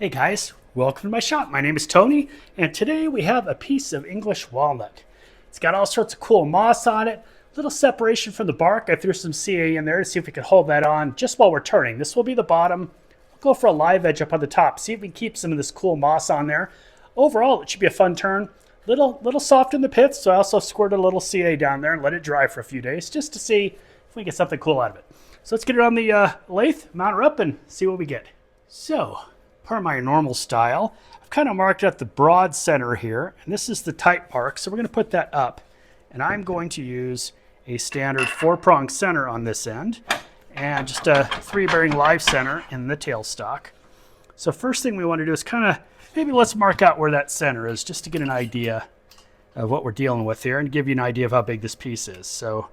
Hey guys, welcome to my shop. My name is Tony, and today we have a piece of English walnut. It's got all sorts of cool moss on it, little separation from the bark. I threw some CA in there to see if we could hold that on just while we're turning. This will be the bottom. We'll go for a live edge up on the top, see if we can keep some of this cool moss on there. Overall, it should be a fun turn. Little soft in the pits, so I also squirted a little CA down there and let it dry for a few days just to see if we get something cool out of it. So let's get it on the lathe, mount her up, and see what we get. So, part of my normal style, I've kind of marked out the broad center here, and this is the tight part, so we're going to put that up. And I'm going to use a standard 4-prong center on this end, and just a 3-bearing live center in the tailstock. So first thing we want to do is kind of, maybe let's mark out where that center is, just to get an idea of what we're dealing with here, and give you an idea of how big this piece is. So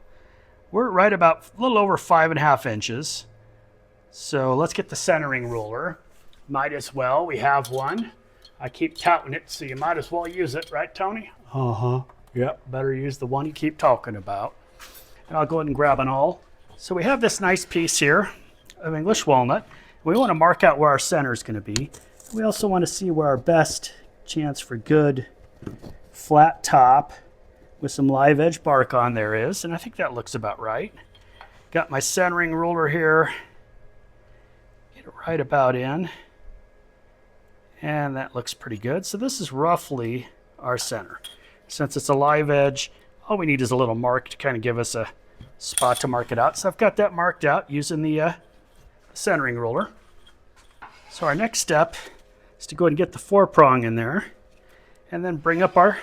we're right about a little over 5.5 inches. So let's get the centering ruler. Might as well. We have one. I keep touting it, so you might as well use it, right, Tony? Uh-huh. Yep, better use the one you keep talking about. And I'll go ahead and grab an awl. So we have this nice piece here of English walnut. We want to mark out where our center is going to be. We also want to see where our best chance for good flat top with some live edge bark on there is, and I think that looks about right. Got my centering ruler here. Get it right about in. And that looks pretty good. So this is roughly our center. Since it's a live edge, all we need is a little mark to kind of give us a spot to mark it out. So I've got that marked out using the centering ruler. So our next step is to go ahead and get the 4-prong in there and then bring up our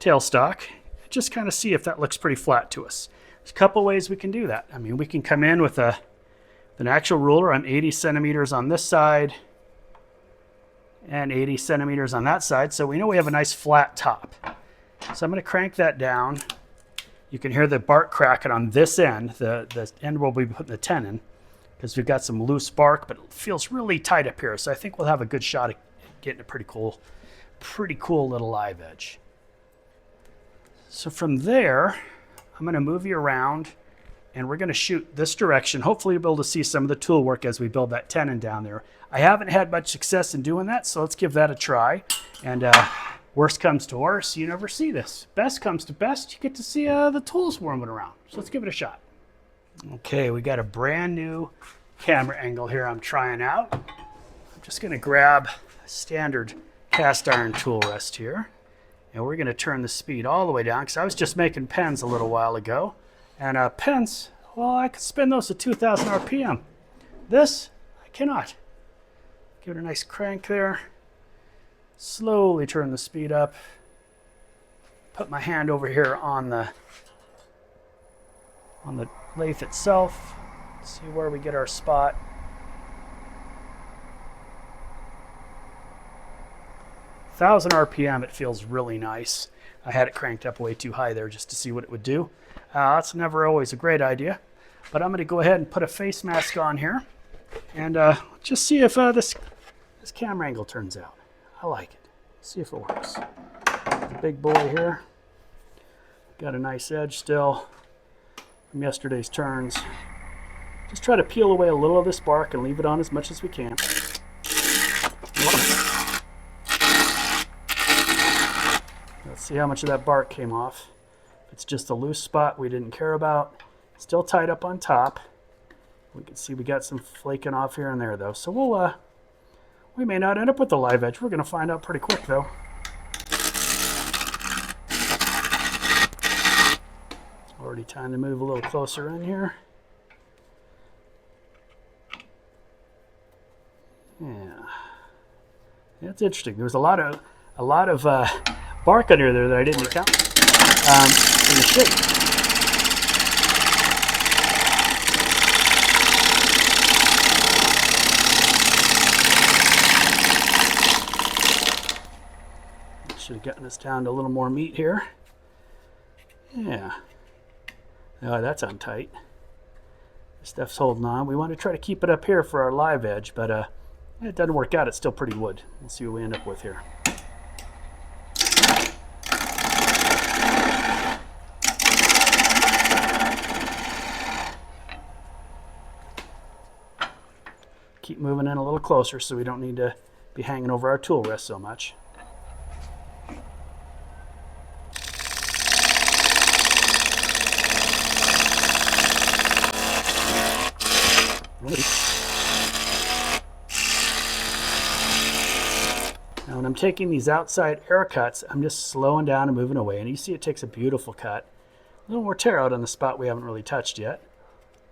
tailstock. Just kind of see if that looks pretty flat to us. There's a couple ways we can do that. I mean, we can come in with an actual ruler. I'm 80 centimeters on this side and 80 centimeters on that side, so we know we have a nice flat top. So I'm going to crank that down. You can hear the bark cracking on this end, the end we'll be putting the tenon, because we've got some loose bark, but it feels really tight up here, so I think we'll have a good shot at getting a pretty cool little live edge. So from there, I'm going to move you around, and we're going to shoot this direction. Hopefully you'll be able to see some of the tool work as we build that tenon down there. I haven't had much success in doing that, so let's give that a try. And worst comes to worst, you never see this. Best comes to best, you get to see the tools warming around. So let's give it a shot. Okay, we got a brand new camera angle here I'm trying out. I'm just going to grab a standard cast iron tool rest here. And we're going to turn the speed all the way down, because I was just making pens a little while ago. And pens, well, I could spin those at 2,000 RPM. This, I cannot. Give it a nice crank there. Slowly turn the speed up. Put my hand over here on the lathe itself. See where we get our spot. Thousand RPM, it feels really nice. I had it cranked up way too high there just to see what it would do. That's never always a great idea. But I'm going to go ahead and put a face mask on here and just see if this camera angle turns out. I like it. See if it works. The big boy here. Got a nice edge still from yesterday's turns. Just try to peel away a little of this bark and leave it on as much as we can. Let's see how much of that bark came off. If it's just a loose spot we didn't care about, still tied up on top. We can see we got some flaking off here and there though. So we may not end up with the live edge. We're going to find out pretty quick though. Already time to move a little closer in here. Yeah, that's interesting. There was a lot of bark under there that I didn't count in the shape. Should have gotten us down to a little more meat here. Yeah. Oh, that's on tight. This stuff's holding on. We want to try to keep it up here for our live edge, but it doesn't work out. It's still pretty wood. We'll see what we end up with here. Keep moving in a little closer so we don't need to be hanging over our tool rest so much. Now when I'm taking these outside air cuts, I'm just slowing down and moving away. And you see it takes a beautiful cut. A little more tear out on the spot we haven't really touched yet.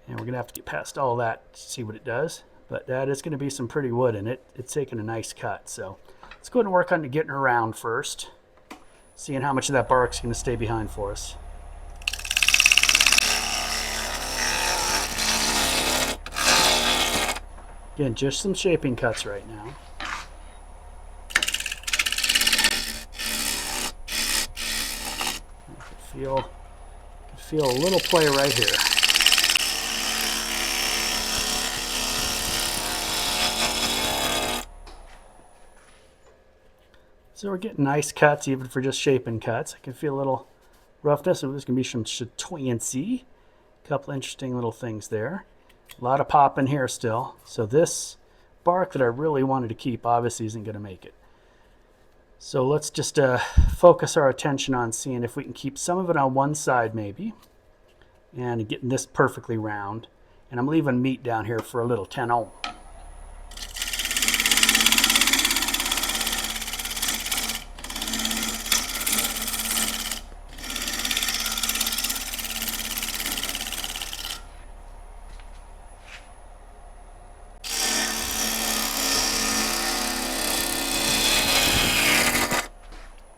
And we're going to have to get past all that to see what it does. But that is going to be some pretty wood in it. It's taking a nice cut. So let's go ahead and work on getting around first. Seeing how much of that bark's going to stay behind for us. Again, just some shaping cuts right now. I can feel a little play right here. So we're getting nice cuts even for just shaping cuts. I can feel a little roughness, so there's going to be some chatoyancy. A couple interesting little things there. A lot of pop in here still. So this bark that I really wanted to keep obviously isn't going to make it. So let's just focus our attention on seeing if we can keep some of it on one side maybe. And getting this perfectly round. And I'm leaving meat down here for a little 10 ohm.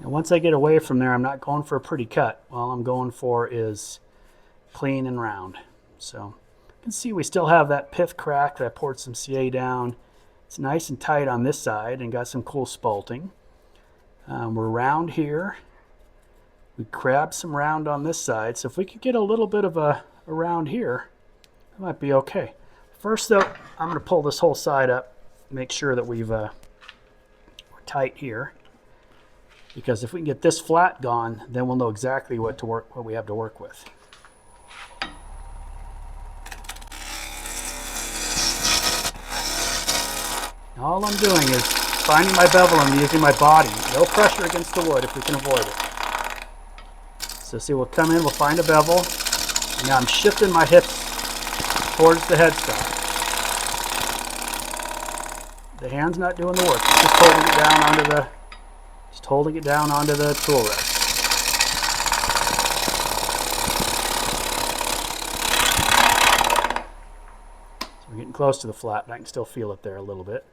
Once I get away from there, I'm not going for a pretty cut. All I'm going for is clean and round. So you can see we still have that pith crack that I poured some CA down. It's nice and tight on this side and got some cool spalting. We're round here. We grabbed some round on this side. So if we could get a little bit of a round here, that might be okay. First though, I'm going to pull this whole side up, make sure that we're tight here. Because if we can get this flat gone, then we'll know exactly what we have to work with. All I'm doing is finding my bevel and using my body. No pressure against the wood if we can avoid it. So see, we'll come in, we'll find a bevel. And now I'm shifting my hips towards the headstock. The hand's not doing the work. It's just holding it down onto the tool rest. So we're getting close to the flat, but I can still feel it there a little bit.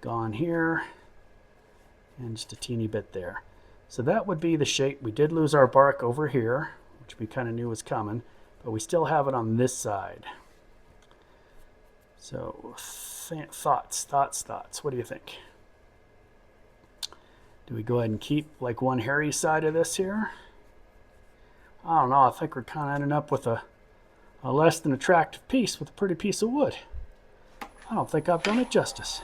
Gone here, and just a teeny bit there. So that would be the shape. We did lose our bark over here, which we kind of knew was coming, but we still have it on this side. So thoughts. What do you think? Do we go ahead and keep like one hairy side of this here? I don't know. I think we're kind of ending up with a less than attractive piece with a pretty piece of wood. I don't think I've done it justice.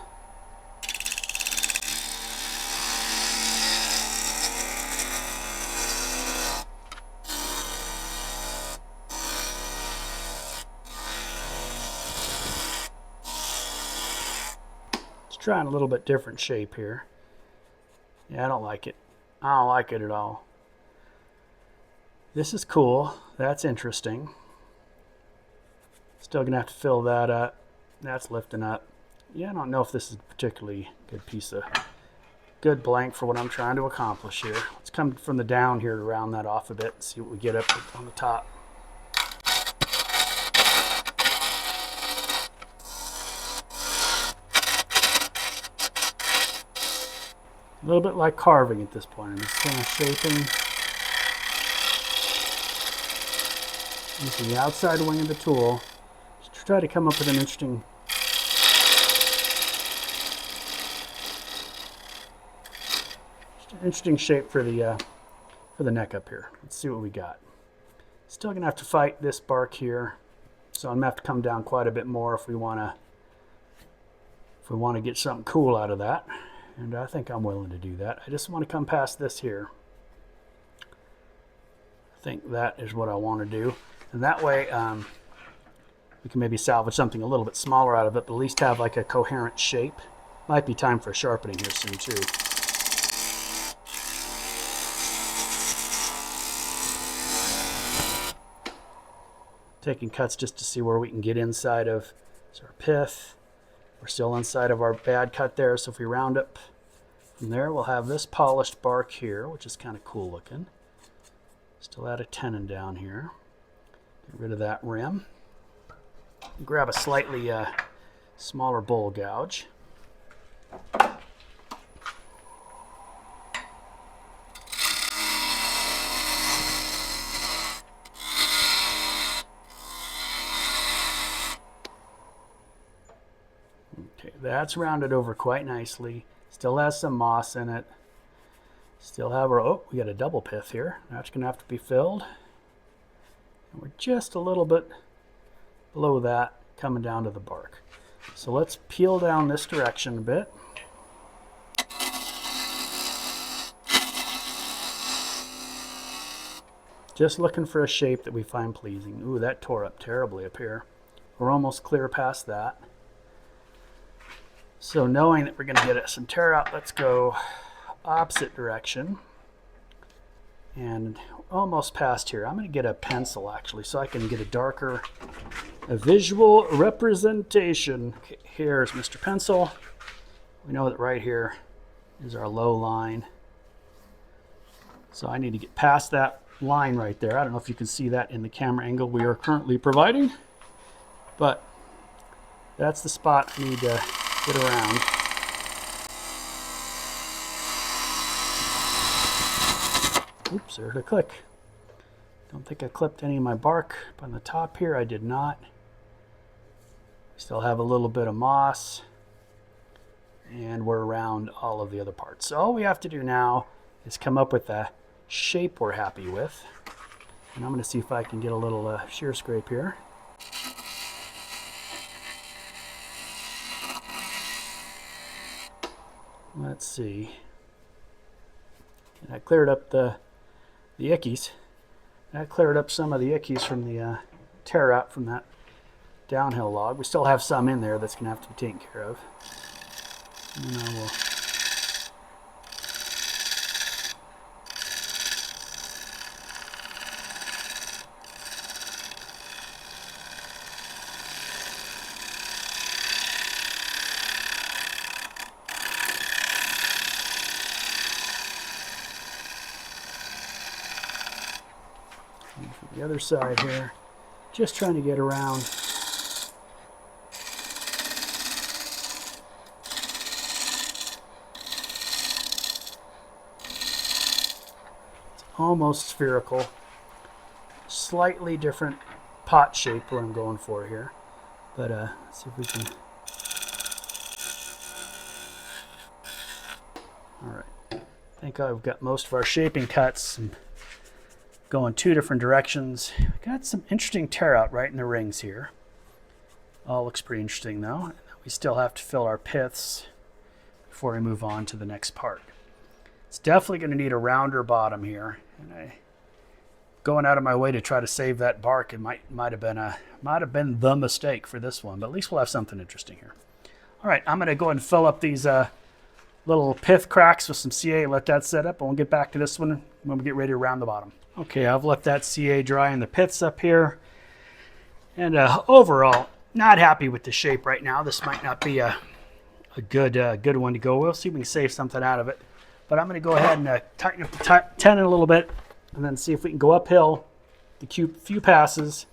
Let's try a little bit different shape here. Yeah, I don't like it. I don't like it at all. This is cool. That's interesting. Still gonna have to fill that up. That's lifting up. Yeah, I don't know if this is a particularly good blank for what I'm trying to accomplish here. Let's come from the down here to round that off a bit and see what we get up on the top. A little bit like carving at this point. I'm just kind of shaping using the outside wing of the tool. Just to try to come up with an interesting shape for the neck up here. Let's see what we got. Still gonna have to fight this bark here, so I'm gonna have to come down quite a bit more if we want to get something cool out of that. And I think I'm willing to do that. I just want to come past this here. I think that is what I want to do. And that way we can maybe salvage something a little bit smaller out of it, but at least have like a coherent shape. Might be time for sharpening here soon too. Taking cuts just to see where we can get inside of our pith. We're still inside of our bad cut there, so if we round up from there, we'll have this polished bark here, which is kind of cool looking. Still add a tenon down here. Get rid of that rim. Grab a slightly smaller bowl gouge. Okay, that's rounded over quite nicely. Still has some moss in it. Still have our, oh, we got a double pith here. That's going to have to be filled. And we're just a little bit below that coming down to the bark. So let's peel down this direction a bit. Just looking for a shape that we find pleasing. Ooh, that tore up terribly up here. We're almost clear past that. So knowing that we're going to get some tear out, let's go opposite direction. And almost past here. I'm going to get a pencil actually so I can get a visual representation. Okay, here's Mr. Pencil. We know that right here is our low line. So I need to get past that line right there. I don't know if you can see that in the camera angle we are currently providing, but that's the spot I need to get around. Oops, there's a click. Don't think I clipped any of my bark on the top here. I did not. Still have a little bit of moss, and we're around all of the other parts. So all we have to do now is come up with a shape we're happy with. And I'm going to see if I can get a little shear scrape here. Let's see. And I cleared up the ickies. That cleared up some of the ickies from the tear out from that downhill log. We still have some in there that's going to have to be taken care of. And I will the other side here, just trying to get around. It's almost spherical, slightly different pot shape what I'm going for here, but let's see if we can. All right, I think I've got most of our shaping cuts and going two different directions. Got some interesting tear out right in the rings here. All looks pretty interesting though. We still have to fill our piths before we move on to the next part. It's definitely going to need a rounder bottom here, and going out of my way to try to save that bark, it might have been the mistake for this one, but at least we'll have something interesting here. All right, I'm going to go ahead and fill up these little pith cracks with some CA, let that set up, and we'll get back to this one when we get ready to round the bottom. Okay, I've let that CA dry in the piths up here, and overall, not happy with the shape right now. This might not be a good one to go. We'll see if we can save something out of it. But I'm going to go ahead and tighten up the tenon a little bit, and then see if we can go uphill the few passes,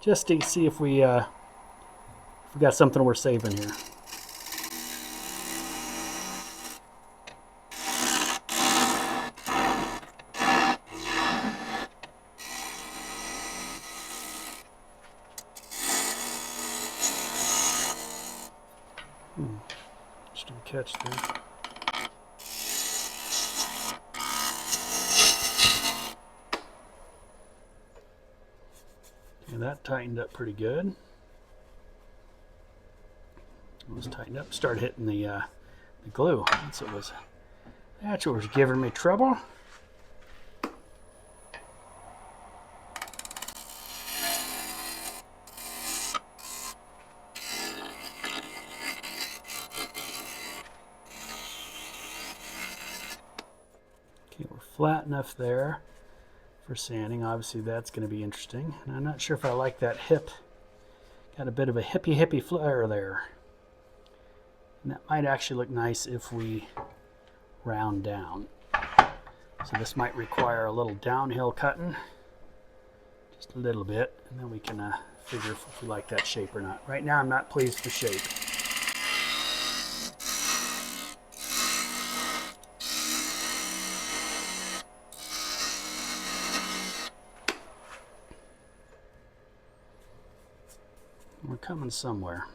just to see if we got something we're saving here. Interesting catch there. And that tightened up pretty good. It was tightened up. Started hitting the glue. That's what was giving me trouble. flat enough there for sanding. Obviously that's going to be interesting. And I'm not sure if I like that hip. Got a bit of a hippie flare there. And that might actually look nice if we round down. So this might require a little downhill cutting. Just a little bit. And then we can figure if we like that shape or not. Right now I'm not pleased with the shape. We're coming somewhere.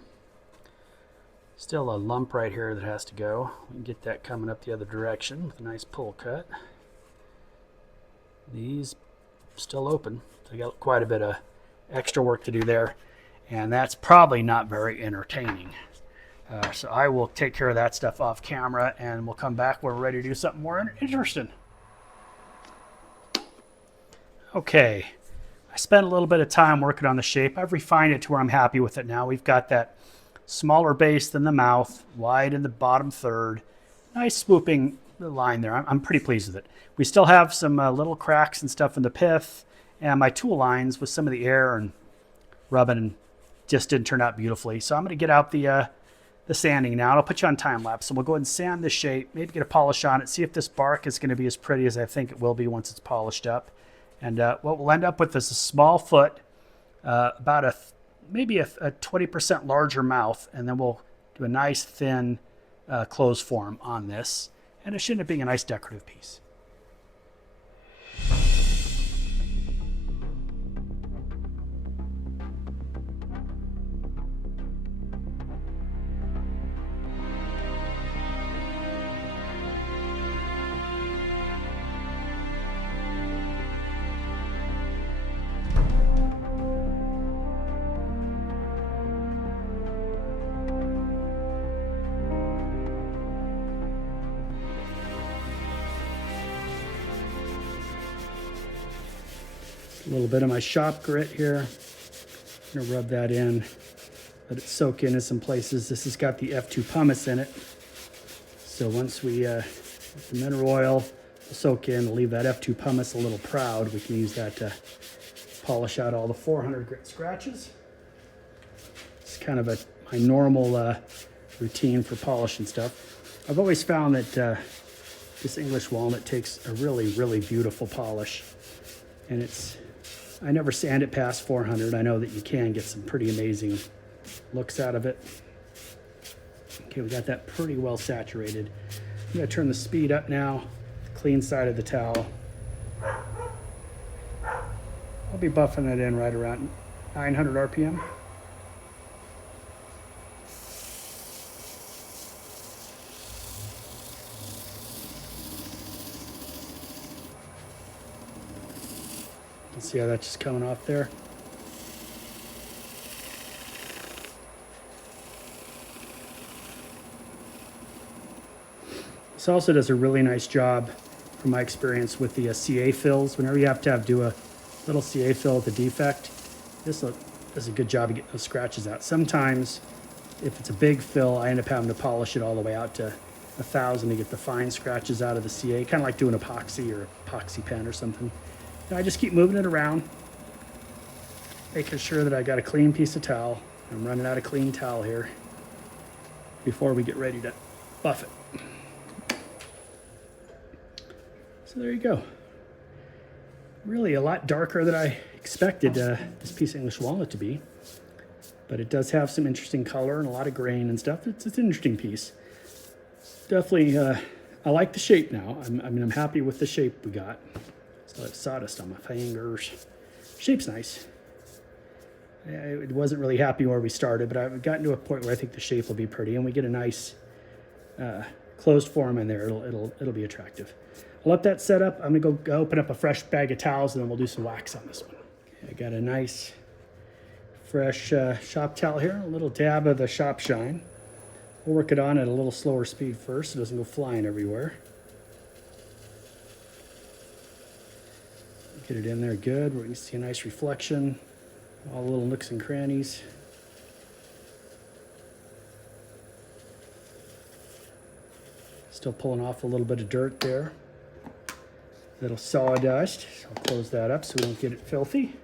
Still a lump right here that has to go. We can get that coming up the other direction with a nice pull cut. These still open. So I got quite a bit of extra work to do there, and that's probably not very entertaining. So I will take care of that stuff off camera, and we'll come back when we're ready to do something more interesting. Okay. I spent a little bit of time working on the shape. I've refined it to where I'm happy with it now. We've got that smaller base than the mouth, wide in the bottom third. Nice swooping line there. I'm pretty pleased with it. We still have some little cracks and stuff in the pith, and my tool lines with some of the air and rubbing just didn't turn out beautifully. So I'm going to get out the sanding now. I'll put you on time lapse, and we'll go ahead and sand this shape, maybe get a polish on it, see if this bark is going to be as pretty as I think it will be once it's polished up. And what we'll end up with is a small foot, about maybe a 20% larger mouth, and then we'll do a nice thin closed form on this. And it should end up being a nice decorative piece. A little bit of my shop grit here. I'm gonna rub that in, let it soak in some places. This has got the F2 pumice in it. So once we get the mineral oil will soak in, we'll leave that F2 pumice a little proud. We can use that to polish out all the 400 grit scratches. It's kind of my normal routine for polishing stuff. I've always found that this English walnut takes a really, really beautiful polish. And I never sand it past 400. I know that you can get some pretty amazing looks out of it. Okay, we got that pretty well saturated. I'm gonna turn the speed up now, the clean side of the towel. I'll be buffing it in right around 900 RPM. See how that's just coming off there? This also does a really nice job, from my experience, with the CA fills. Whenever you have to do a little CA fill with a defect, this does a good job of getting those scratches out. Sometimes, if it's a big fill, I end up having to polish it all the way out to 1,000 to get the fine scratches out of the CA, kind of like doing epoxy or epoxy pen or something. I just keep moving it around, making sure that I got a clean piece of towel. I'm running out of clean towel here before we get ready to buff it. So there you go. Really a lot darker than I expected this piece of English walnut to be, but it does have some interesting color and a lot of grain and stuff. It's an interesting piece. Definitely, I like the shape now. I'm happy with the shape we got. So it's sawdust on my fingers. Shape's nice. I wasn't really happy where we started, but I've gotten to a point where I think the shape will be pretty, and we get a nice closed form in there. It'll be attractive. I'll let that set up. I'm gonna go open up a fresh bag of towels, and then we'll do some wax on this one. Okay, I got a nice fresh shop towel here, a little dab of the shop shine. We'll work it on at a little slower speed first so it doesn't go flying everywhere. Get it in there good, where you see a nice reflection, all the little nooks and crannies. Still pulling off a little bit of dirt there. little sawdust. So I'll close that up so we don't get it filthy.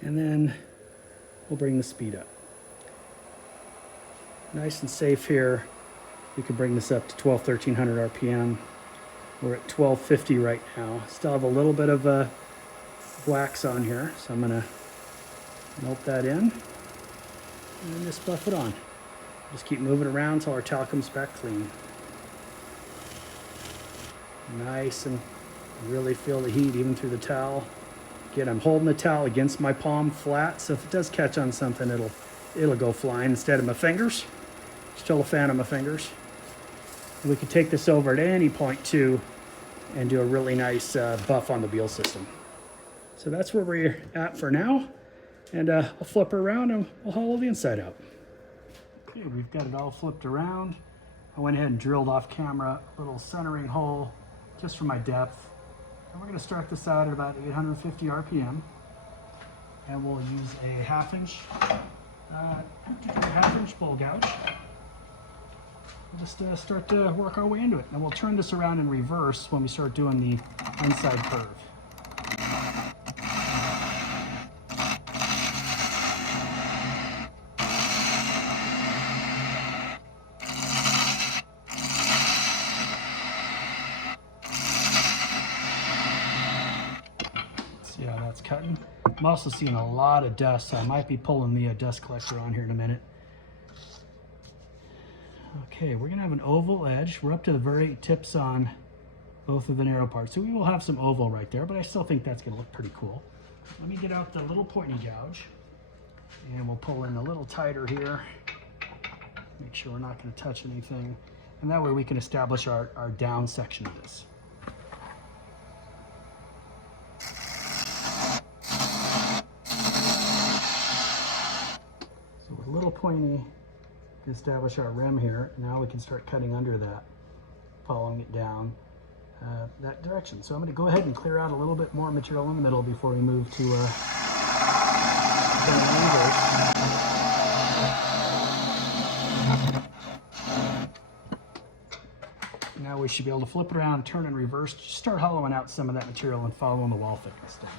And then we'll bring the speed up. Nice and safe here. We can bring this up to 1300 RPM. We're at 1250 right now. Still have a little bit of wax on here, so I'm gonna melt that in and then just buff it on. Just keep moving around until our towel comes back clean. Nice, and really feel the heat even through the towel. Again, I'm holding the towel against my palm flat, so if it does catch on something, it'll go flying instead of my fingers. Still a fan of my fingers. And we can take this over at any point too and do a really nice buff on the wheel system. So that's where we're at for now. And I'll flip her around and we'll hollow the inside out. Okay, we've got it all flipped around. I went ahead and drilled off camera a little centering hole just for my depth. And we're gonna start this out at about 850 RPM. And we'll use a half-inch bowl gouge. We'll just start to work our way into it. And we'll turn this around in reverse when we start doing the inside curve. See how that's cutting? I'm also seeing a lot of dust, so I might be pulling the dust collector on here in a minute. Okay, we're gonna have an oval edge. We're up to the very tips on both of the narrow parts. So we will have some oval right there, but I still think that's gonna look pretty cool. Let me get out the little pointy gouge and we'll pull in a little tighter here. Make sure we're not gonna touch anything. And that way we can establish our down section of this. So with a little pointy, establish our rim here. Now we can start cutting under that, following it down that direction. So I'm going to go ahead and clear out a little bit more material in the middle before we move to now we should be able to flip it around, turn in reverse, start hollowing out some of that material and following the wall thickness down.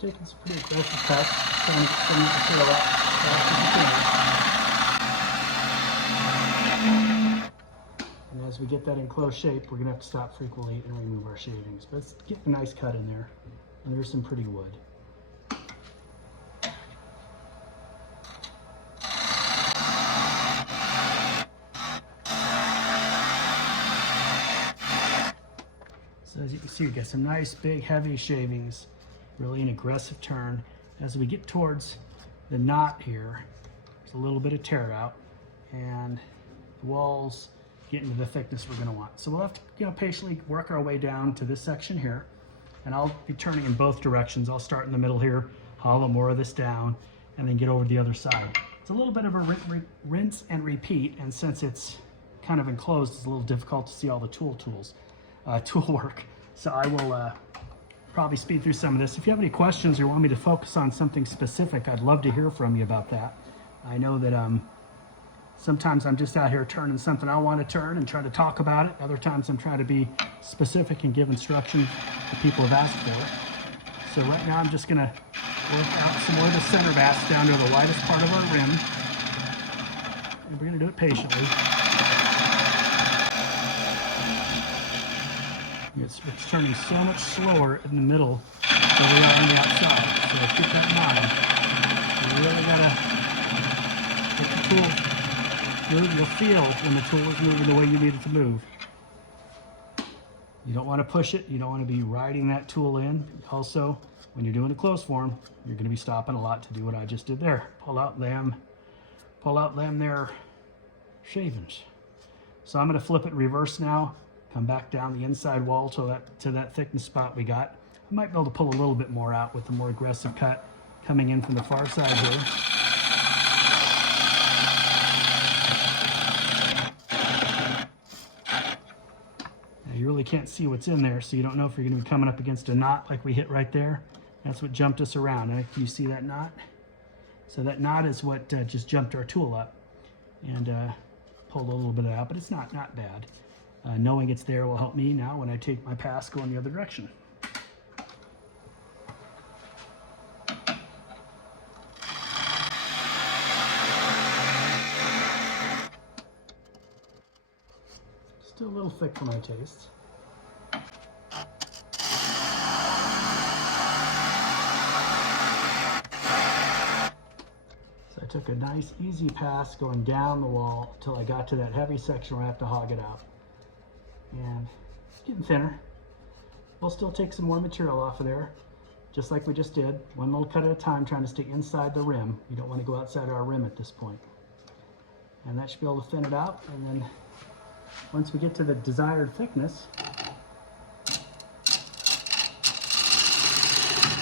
Taking some pretty aggressive cuts, trying to get some of the material out as fast as we can. And as we get that in close shape, we're going to have to stop frequently and remove our shavings. But let's get a nice cut in there. And there's some pretty wood. So as you can see, we got some nice, big, heavy shavings. Really an aggressive turn. As we get towards the knot here, there's a little bit of tear out, and the walls get into the thickness we're going to want. So we'll have to, patiently work our way down to this section here, and I'll be turning in both directions. I'll start in the middle here, hollow more of this down, and then get over to the other side. It's a little bit of a rinse and repeat, and since it's kind of enclosed, it's a little difficult to see all the tool work. So I will probably speed through some of this. If you have any questions or want me to focus on something specific, I'd love to hear from you about that. I know that sometimes I'm just out here turning something I want to turn and try to talk about it. Other times I'm trying to be specific and give instruction that people have asked for. So right now I'm just going to work out some more of the center bass down to the widest part of our rim. And we're going to do it patiently. It's turning so much slower in the middle than we are on the outside. So keep that in mind. You really gotta get the tool move. You'll feel when the tool is moving the way you need it to move. You don't want to push it. You don't want to be riding that tool in. Also, when you're doing a close form, you're going to be stopping a lot to do what I just did there. Pull out them there shavings. So I'm going to flip it in reverse now. Come back down the inside wall to that thickness spot we got. I might be able to pull a little bit more out with the more aggressive cut coming in from the far side here. Now you really can't see what's in there, so you don't know if you're going to be coming up against a knot like we hit right there. That's what jumped us around. Can you see that knot? So that knot is what just jumped our tool up and pulled a little bit out, but it's not bad. Knowing it's there will help me now when I take my pass going the other direction. Still a little thick for my taste. So I took a nice easy pass going down the wall until I got to that heavy section where I have to hog it out. And it's getting thinner. We'll still take some more material off of there, just like we just did. One little cut at a time, trying to stay inside the rim. You don't want to go outside our rim at this point. And that should be able to thin it out. And then once we get to the desired thickness,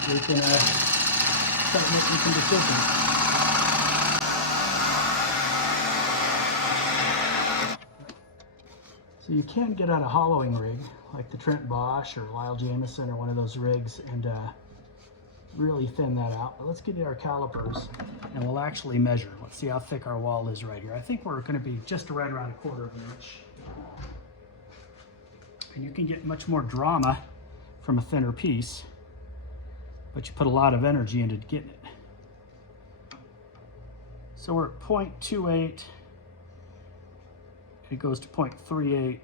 we can start making some decisions. So you can get out a hollowing rig, like the Trent Bosch or Lyle Jamieson or one of those rigs, and really thin that out. But let's get our calipers and we'll actually measure. Let's see how thick our wall is right here. I think we're going to be just right around 1/4 inch. And you can get much more drama from a thinner piece, but you put a lot of energy into getting it. So we're at 0.28. It goes to 0.38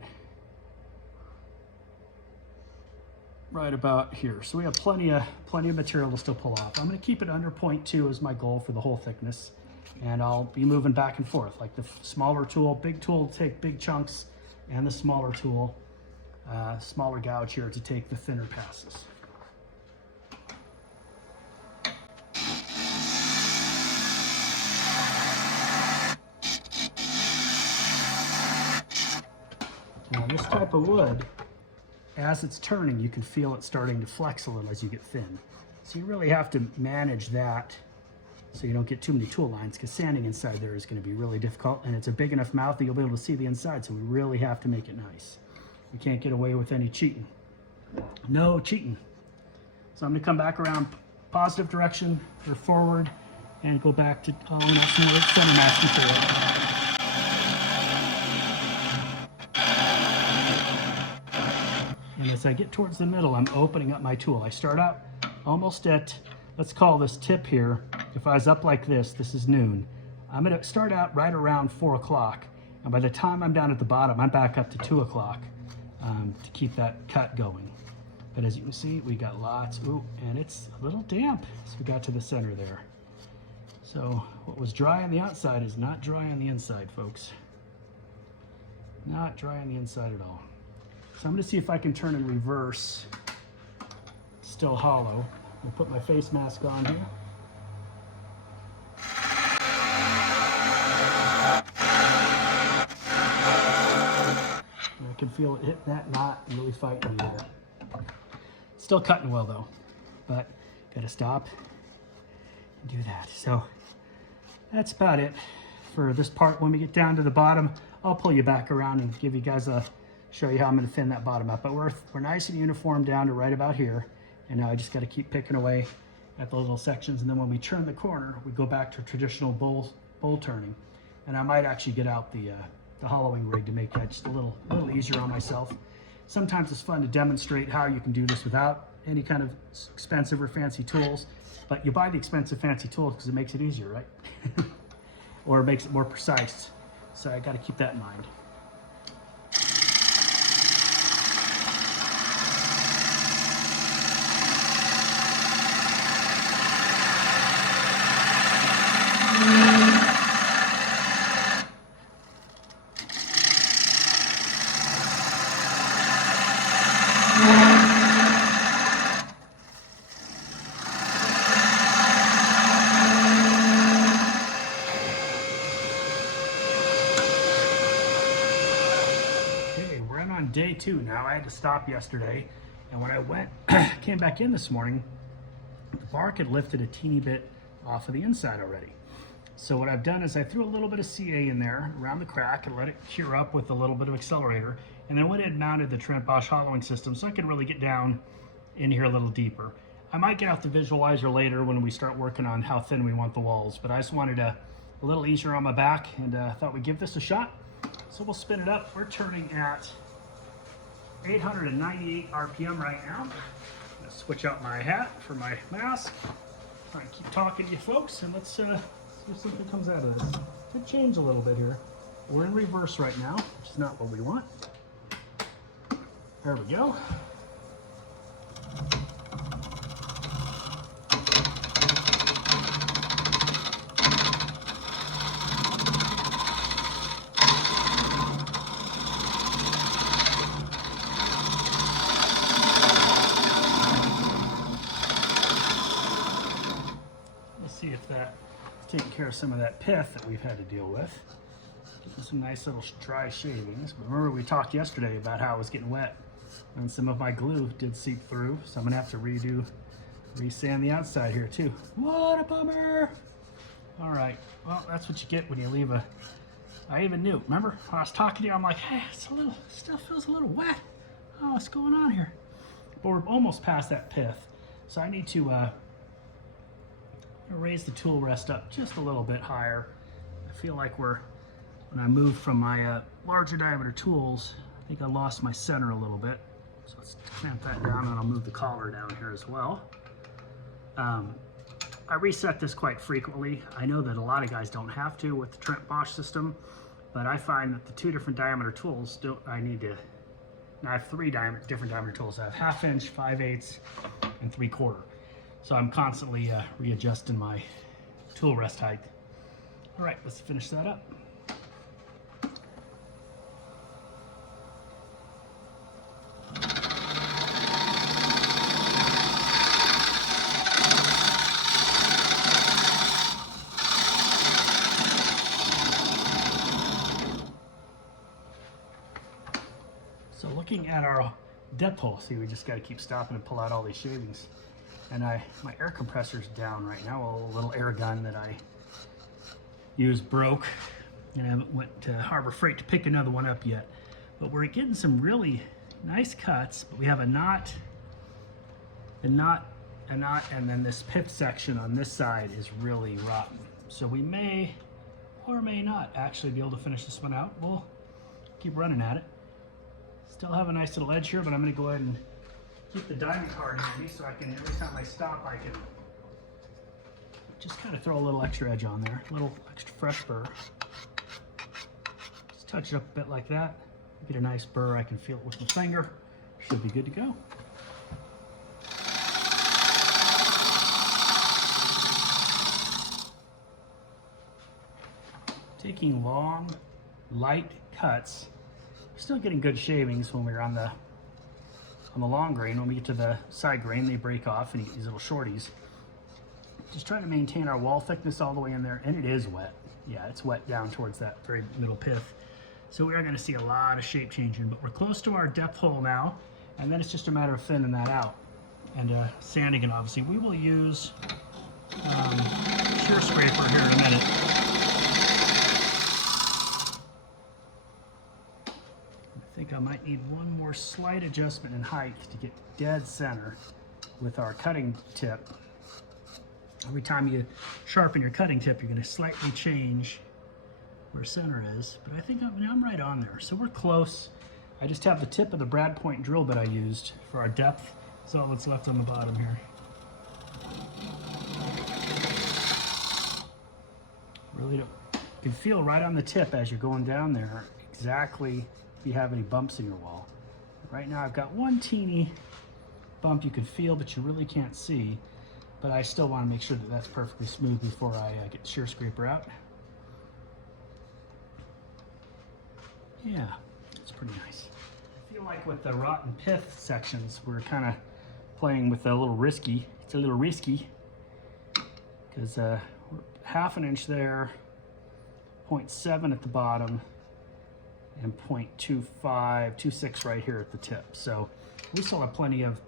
right about here. So we have plenty of material to still pull off. I'm going to keep it under 0.2 as my goal for the whole thickness, and I'll be moving back and forth. Like the smaller tool, big tool to take big chunks, and the smaller tool, smaller gouge here to take the thinner passes. Now this type of wood, as it's turning, you can feel it starting to flex a little as you get thin. So you really have to manage that so you don't get too many tool lines, because sanding inside there is going to be really difficult, and it's a big enough mouth that you'll be able to see the inside, so we really have to make it nice. We can't get away with any cheating. No cheating. So I'm going to come back around positive direction or forward and go back to some center mass material. And as I get towards the middle, I'm opening up my tool. I start out almost at, let's call this tip here. If I was up like this, this is noon. I'm going to start out right around 4 o'clock. And by the time I'm down at the bottom, I'm back up to 2 o'clock to keep that cut going. But as you can see, we got lots, and it's a little damp as we got to the center there. So what was dry on the outside is not dry on the inside, folks. Not dry on the inside at all. So I'm going to see if I can turn in reverse. It's still hollow. I'll put my face mask on here. And I can feel it hitting that knot and really fighting me there. Still cutting well though, but got to stop and do that. So that's about it for this part. When we get down to the bottom, I'll pull you back around and give you guys show you how I'm going to thin that bottom up. But we're nice and uniform down to right about here. And now I just got to keep picking away at the little sections. And then when we turn the corner, we go back to traditional bowl turning. And I might actually get out the hollowing rig to make that just a little easier on myself. Sometimes it's fun to demonstrate how you can do this without any kind of expensive or fancy tools. But you buy the expensive fancy tools because it makes it easier, right? Or it makes it more precise. So I got to keep that in mind. Day 2 now. I had to stop yesterday, and when I went came back in this morning, the bark had lifted a teeny bit off of the inside already. So what I've done is I threw a little bit of CA in there around the crack and let it cure up with a little bit of accelerator, and then went ahead and mounted the Trent Bosch hollowing system so I could really get down in here a little deeper. I might get out the visualizer later when we start working on how thin we want the walls, but I just wanted a little easier on my back, and thought we'd give this a shot. So we'll spin it up. We're turning at 898 RPM right now. I'm gonna switch out my hat for my mask. All right, keep talking to you folks, and let's see if something comes out of this. Could change a little bit here. We're in reverse right now, which is not what we want. There we go. See if that's taking care of some of that pith that we've had to deal with. Getting some nice little dry shavings. But remember we talked yesterday about how it was getting wet and some of my glue did seep through, so I'm gonna have to re-sand the outside here too. What a bummer! All right, well, that's what you get when you leave I even knew, remember when I was talking to you, I'm like, hey, still feels a little wet. Oh, what's going on here? But we're almost past that pith, so I need to raise the tool rest up just a little bit higher. I feel like when I moved from my larger diameter tools, I think I lost my center a little bit. So let's clamp that down, and I'll move the collar down here as well. I reset this quite frequently. I know that a lot of guys don't have to with the Trent Bosch system, but I find that the two different diameter tools, I have three different diameter tools. I have 1/2 inch, 5/8, and 3/4. So I'm constantly readjusting my tool rest height. All right, let's finish that up. So looking at our depth hole, see, we just got to keep stopping and pull out all these shavings. And my air compressor's down right now. A little air gun that I used broke, and I haven't went to Harbor Freight to pick another one up yet. But we're getting some really nice cuts, but we have a knot, and then this pith section on this side is really rotten. So we may or may not actually be able to finish this one out. We'll keep running at it. Still have a nice little edge here, but I'm gonna go ahead and keep the diamond card handy so I can, every time I stop, I can just kind of throw a little extra edge on there, a little extra fresh burr. Just touch it up a bit like that. Get a nice burr, I can feel it with my finger. Should be good to go. Taking long, light cuts. We're still getting good shavings when we're on the long grain. When we get to the side grain, they break off and you get these little shorties. Just trying to maintain our wall thickness all the way in there, and it is wet. Yeah, it's wet down towards that very middle pith. So we are going to see a lot of shape changing, but we're close to our depth hole now, and then it's just a matter of thinning that out and sanding it. Obviously, we will use shear scraper here in a minute. I think I might need one more slight adjustment in height to get dead center with our cutting tip. Every time you sharpen your cutting tip, you're going to slightly change where center is, but I think I'm right on there. So we're close. I just have the tip of the brad point drill bit I used for our depth. That's all that's left on the bottom here. Really don't, you can feel right on the tip as you're going down there exactly if you have any bumps in your wall. Right now I've got one teeny bump you can feel, but you really can't see. But I still want to make sure that that's perfectly smooth before I get the shear scraper out. Yeah, it's pretty nice. I feel like with the rotten pith sections, we're kind of playing with a little risky. It's a little risky because we're 1/2 inch there, 0.7 at the bottom, and 0.25, 0.26 right here at the tip. So we still have plenty of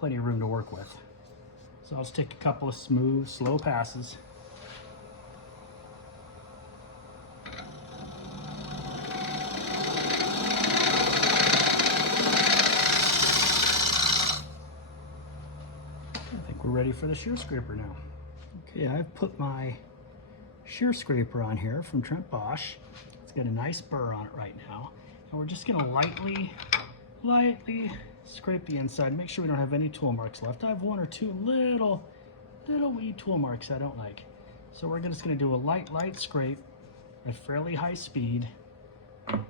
room to work with. So I'll just take a couple of smooth, slow passes. ready for the shear scraper now. Okay, I've put my shear scraper on here from Trent Bosch. It's got a nice burr on it right now. And we're just gonna lightly scrape the inside, make sure we don't have any tool marks left. I have one or two little wee tool marks I don't like. So we're just gonna do a light scrape at fairly high speed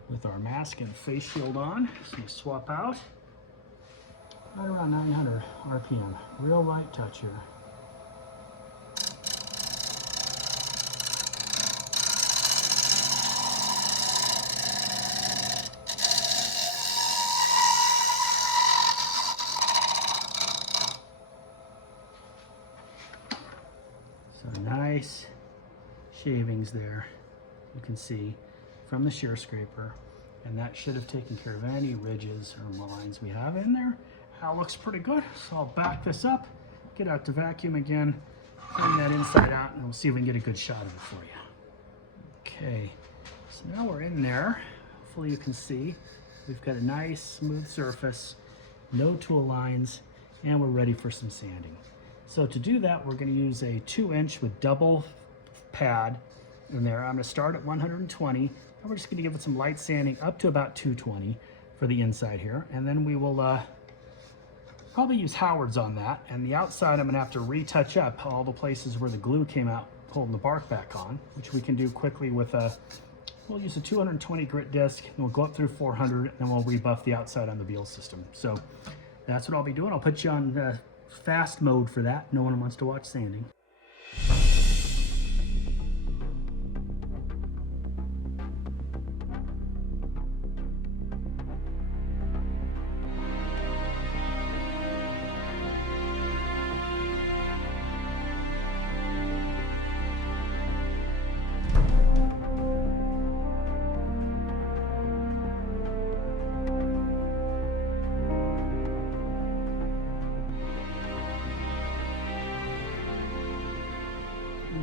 with our mask and face shield on. So we swap out right around 900 RPM. Real light touch here. So nice shavings there, you can see, from the shear scraper, and that should have taken care of any ridges or lines we have in there. That looks pretty good, so I'll back this up, get out the vacuum again, clean that inside out, and we'll see if we can get a good shot of it for you. Okay, so now we're in there. Hopefully you can see we've got a nice smooth surface, no tool lines, and we're ready for some sanding. So to do that, we're going to use a 2-inch with double pad in there. I'm going to start at 120, and we're just going to give it some light sanding up to about 220 for the inside here, and then we will probably use Howard's on that. And the outside, I'm going to have to retouch up all the places where the glue came out, pulling the bark back on, which we can do quickly with we'll use a 220 grit disc, and we'll go up through 400, and then we'll rebuff the outside on the wheel system. So that's what I'll be doing. I'll put you on fast mode for that. No one wants to watch sanding.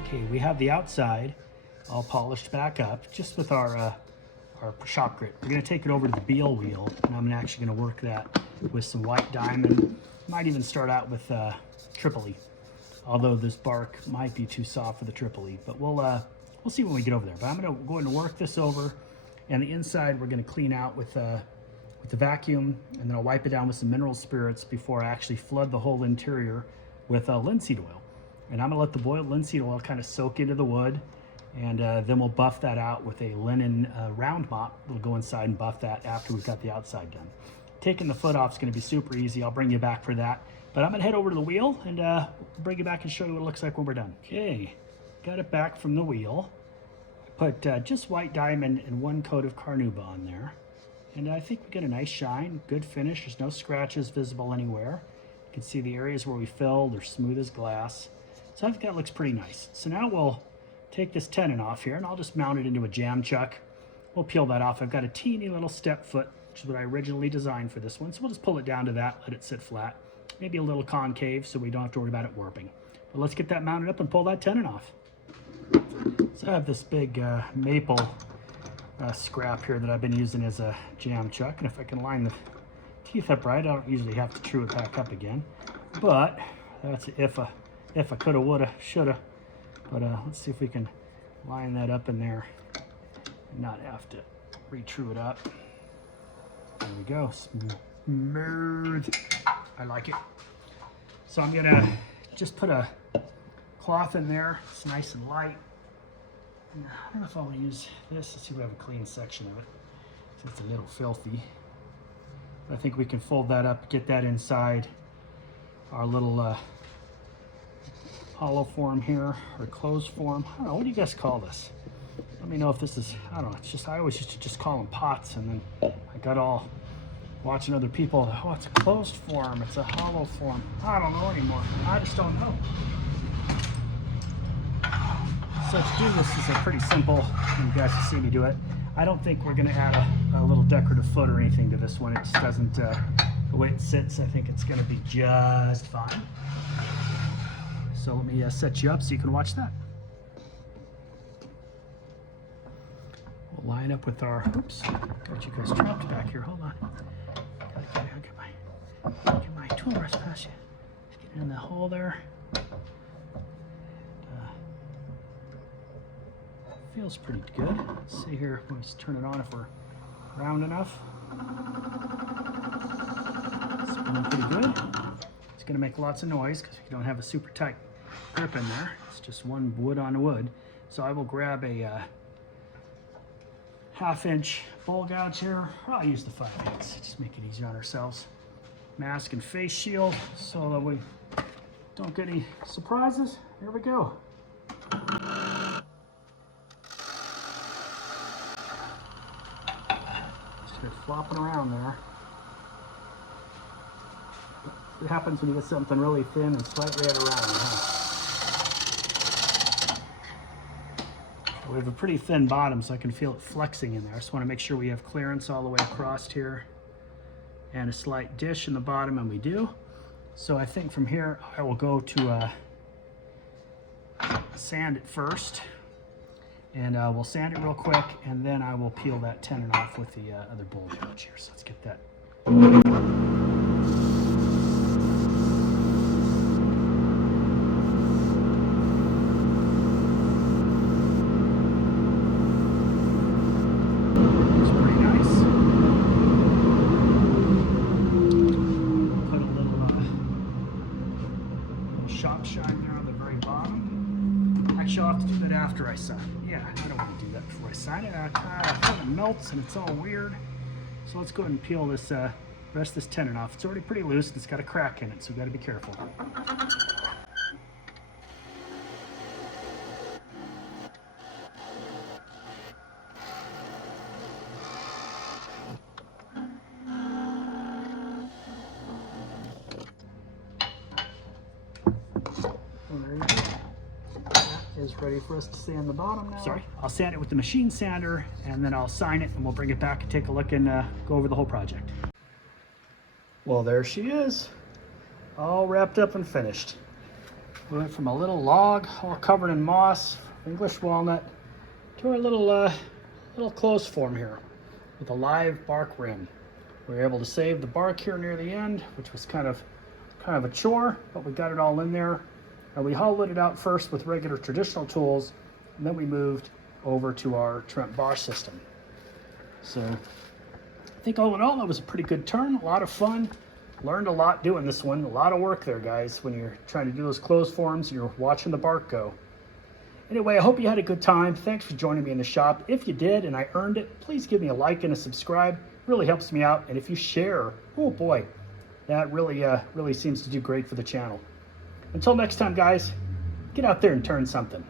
Okay, we have the outside all polished back up, just with our shop grit. We're going to take it over to the Beal wheel, and I'm actually going to work that with some white diamond. Might even start out with Tripoli, although this bark might be too soft for the Tripoli, but we'll see when we get over there. But I'm going to work this over, and the inside we're going to clean out with the vacuum, and then I'll wipe it down with some mineral spirits before I actually flood the whole interior with linseed oil. And I'm gonna let the boiled linseed oil kind of soak into the wood, and then we'll buff that out with a linen round mop. We'll go inside and buff that after we've got the outside done. Taking the foot off is gonna be super easy. I'll bring you back for that. But I'm gonna head over to the wheel and bring you back and show you what it looks like when we're done. Okay, got it back from the wheel. Put just white diamond and 1 coat of carnauba on there. And I think we got a nice shine, good finish. There's no scratches visible anywhere. You can see the areas where we filled are smooth as glass. So I think that looks pretty nice. So now we'll take this tenon off here, and I'll just mount it into a jam chuck. We'll peel that off. I've got a teeny little step foot, which is what I originally designed for this one. So we'll just pull it down to that, let it sit flat. Maybe a little concave so we don't have to worry about it warping. But let's get that mounted up and pull that tenon off. So I have this big maple scrap here that I've been using as a jam chuck. And if I can line the teeth up right, I don't usually have to true it back up again. But that's if I coulda, woulda, shoulda. But let's see if we can line that up in there and not have to re-true it up. There we go, smooth. I like it. So I'm gonna just put a cloth in there. It's nice and light. And I don't know if I want to use this. Let's see if we have a clean section of it. So it's a little filthy. I think we can fold that up, get that inside our little hollow form here, or closed form. I don't know, what do you guys call this? Let me know if this is, I don't know, it's just, I always used to just call them pots, and then I got all watching other people, oh, it's a closed form, it's a hollow form. I don't know anymore. I just don't know. So to do this is a pretty simple, and you guys can see me do it. I don't think we're gonna add a little decorative foot or anything to this one. It just doesn't, the way it sits, I think it's gonna be just fine. So let me set you up so you can watch that. We'll line up with our, oops, got you guys trapped back here, hold on. Gotta get my tool rest past you. Just get in the hole there. Feels pretty good. Let's see here, let's turn it on if we're round enough. Spinning pretty good. It's going to make lots of noise because you don't have a super tight grip in there. It's just one wood on wood. So I will grab a 1/2-inch bowl gouge here. I'll use the 5/8, just make it easier on ourselves. Mask and face shield so that we don't get any surprises. Here we go. Just get flopping around there. It happens when you get something really thin and slightly at a round, huh? We have a pretty thin bottom, so I can feel it flexing in there. I just want to make sure we have clearance all the way across here and a slight dish in the bottom, and we do. So I think from here I will go to sand it first, and we'll sand it real quick, and then I will peel that tenon off with the other bowl gouge here. So let's get that. Shop shine there on the very bottom. Actually, I'll have to do that after I sign it. Yeah, I don't want to do that before I sign it. It melts and it's all weird. So let's go ahead and peel this rest of this tenon off. It's already pretty loose and it's got a crack in it, so we've got to be careful. Is ready for us to sand the bottom now. Sorry, I'll sand it with the machine sander, and then I'll sign it, and we'll bring it back and take a look and go over the whole project. Well, there she is, all wrapped up and finished. We went from a little log all covered in moss, English walnut, to our little clothes form here with a live bark rim. We were able to save the bark here near the end, which was kind of a chore, but we got it all in there. And we hollowed it out first with regular traditional tools, and then we moved over to our Trent Bosch system. So I think all in all, it was a pretty good turn, a lot of fun. Learned a lot doing this one, a lot of work there, guys, when you're trying to do those clothes forms, you're watching the bark go. Anyway, I hope you had a good time. Thanks for joining me in the shop. If you did and I earned it, please give me a like and a subscribe. It really helps me out. And if you share, oh boy, that really seems to do great for the channel. Until next time, guys, get out there and turn something.